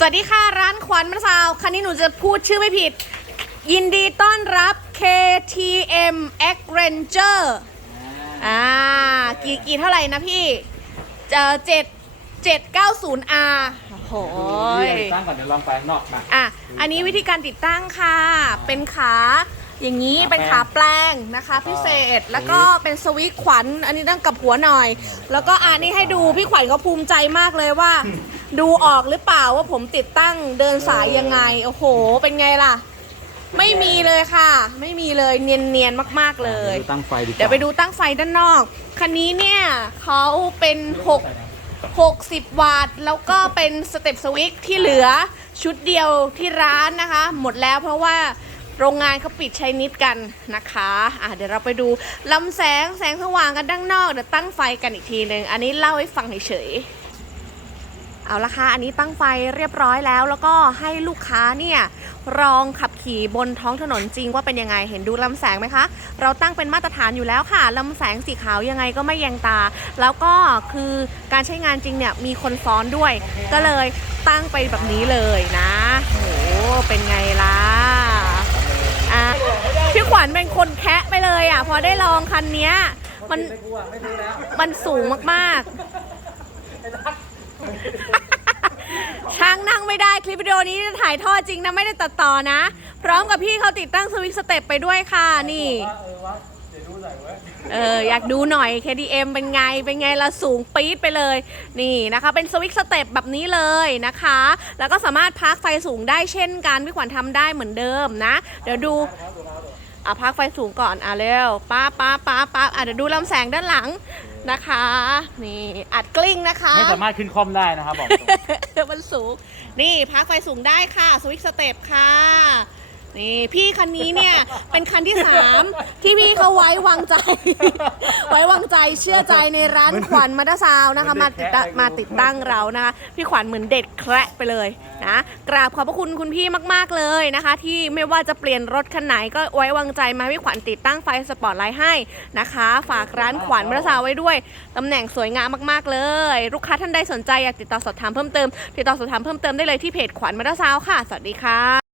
สวัสดีค่ะร้านขวัญมะสาว คันนี้หนูจะพูดชื่อไม่ผิด ยินดีต้อนรับ KTM X Ranger อ่ากี่กี่เท่าไหร่นะพี่เจอเจ็ดเจ็ดเก้าศูนย์ R โอ้โหยตั้งก่อนเดี๋ยวลองไปนอกมา อะ อันนี้วิธีการติดตั้งค่ะ เป็นขา อย่างนี้ขาแปลงเป็นขาแปลงนะคะ พิเศษแล้วก็เป็นสวิตช์ขวัญ อันนี้ตั้งกับหัวหน่อย แล้วก็อันนี้ให้ดูพี่ขวัญก็ภูมิใจมากเลยว่า ดูออกหรือเปล่าว่าผมติดตั้งเดินสายยังไง โอ้โห เป็นไงล่ะ ไม่มีเลยค่ะ ไม่มีเลยเนียนๆมากๆเลย ตั้งไฟดีกว่าเดี๋ยวไปดูตั้งไฟด้านนอก คันนี้เนี่ยเขาเป็น6 60 วัตต์แล้วก็เป็นสเต็ปสวิตช์ที่เหลือชุดเดียวที่ร้านนะคะ หมดแล้วเพราะว่า โรงงานเขาปิดใช้นิดกันนะคะอะเดี๋ยวเราไปดูลำแสงแสงสว่างกันด้านนอกเดี๋ยวตั้งไฟกันอีกทีหนึ่งอันนี้เล่าให้ฟังเฉยๆเอาละค่ะ อันนี้ตั้งไฟเรียบร้อยแล้ว แล้วก็ให้ลูกค้าเนี่ยลองขับขี่บนท้องถนนจริงว่าเป็นยังไง เห็นดูลำแสงไหมคะ เราตั้งเป็นมาตรฐานอยู่แล้วค่ะลำแสงสีขาวยังไงก็ไม่แยงตา แล้วก็คือการใช้งานจริงเนี่ยมีคนซ้อนด้วย ก็เลยตั้งไปแบบนี้เลยนะโหเป็นไงล่ะ พี่ขวัญเป็นคนแคะไปเลยอะ พอได้ลองคันเนี้ย มันไม่กลัวไม่ซื้อแล้วมันสูงมากๆ ช้างนั่งไม่ได้คลิปวิดีโอนี้จะถ่ายทอดจริงนะ ไม่ได้ตัดต่อนะ พร้อมกับพี่เขาติดตั้งสวิตช์สเต็ปไปด้วยค่ะนี่เออวะเดี๋ยวดูหน่อยเว้ย เอออยากดูหน่อย KDM เป็นไง เป็นไงละสูงปี๊ดไปเลย นี่นะคะ เป็นสวิตช์สเต็ปแบบนี้เลยนะคะ แล้วก็สามารถพักไฟสูงได้เช่นกันพี่ขวัญทำได้เหมือนเดิมนะ เดี๋ยวดูอะพักไฟสูงก่อนอะเร็วป้าป้าป้าป้าอะเดี๋ยวดูลำแสงด้านหลังนะคะ นี่อัดกลิ้งนะคะไม่สามารถขึ้นคอมได้นะครับบอกตรงมันสูง นี่พักไฟสูงได้ค่ะสวิตช์สเต็ปค่ะ นี่พี่คันนี้เนี่ย เป็นคันที่3ที่พี่เขาไว้วางใจ ไว้วางใจเชื่อใจในร้านขวัญมัตซาวน์นะคะ มาติดตั้งมาติดตั้งเรานะคะ พี่ขวัญเหมือนเด็ดแคระไปเลยนะกราบขอบพระคุณคุณพี่มาก ๆ เลยนะคะ ที่ไม่ว่าจะเปลี่ยนรถคันไหนก็ไว้วางใจมาให้พี่ขวัญติดตั้งไฟสปอตไลท์ให้นะคะ ฝากร้านขวัญมัตซาวน์ไว้ด้วยตำแหน่งสวยงามมากๆเลย ลูกค้าท่านใดสนใจอยากติดต่อสอบถามเพิ่มเติมติดต่อสอบถามเพิ่มเติมได้เลยที่เพจขวัญมัตซาวน์ค่ะสวัสดีค่ะ